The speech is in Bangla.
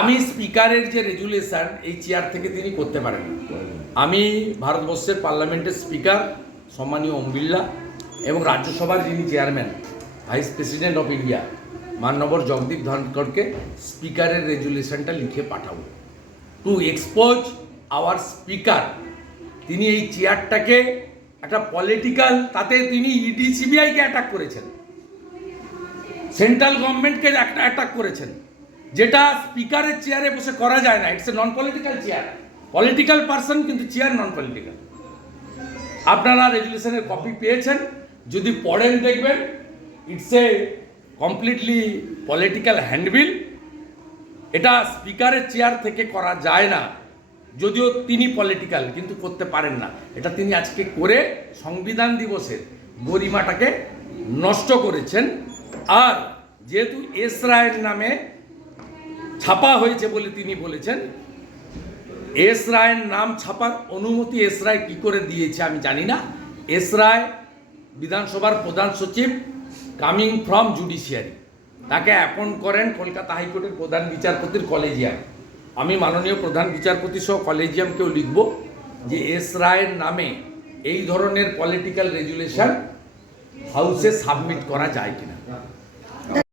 আমি স্পিকারের যে রেজুলেশন, এই চেয়ার থেকে তিনি করতে পারেন। আমি ভারতবর্ষের পার্লামেন্টের স্পিকার সম্মানীয় ওম বিড়লা এবং রাজ্যসভার যিনি chairman vice president of India মাননবর Jagdeep ধনকরকে স্পিকারের রেজুলেশনটা লিখে পাঠাবো। টু এক্সপোজ আওয়ার স্পিকার তিনি এই চেয়ারটাকে একটা পলিটিক্যাল তাতে তিনি ইডি সিবিআইকে অ্যাটাক করেছেন। সেন্ট্রাল গভর্নমেন্টকে একটা অ্যাটাক করেছেন। যেটা স্পিকারের চেয়ারে বসে করা যায় না it's a non political chair political person কিন্তু চেয়ার নন পলিটিক্যাল আপনারা রেজুলেশনের কপি পেয়েছেন, যদি পড়েন দেখবেন it's a completely political handbill এটা স্পিকারের চেয়ার থেকে করা যায় না, যদিও তিনি পলিটিক্যাল কিন্তু করতে পারেন না। এটা তিনি আজকে করে সংবিধান দিবসের গরিমাটাকে নষ্ট করেছেন। আর যেহেতু এস রায়ের নামে ছাপা হয়েছে বলে তিনি বলেছেন। এস রায়ের নাম ছাপার অনুমতি এস রায় কী করে দিয়েছে আমি জানি না। এস রায় বিধানসভার প্রধান সচিব কামিং ফ্রম জুডিশিয়ারি। তাকে অ্যাপয়েন্ট করেন কলকাতা হাইকোর্টের প্রধান বিচারপতির কলেজিয়াম। আমি মাননীয় প্রধান বিচারপতি সহ কলেজিয়ামকেও লিখব যে এস রায়ের নামে এই ধরনের পলিটিক্যাল রেজুলেশন হাউসে সাবমিট করা যায় কিনা।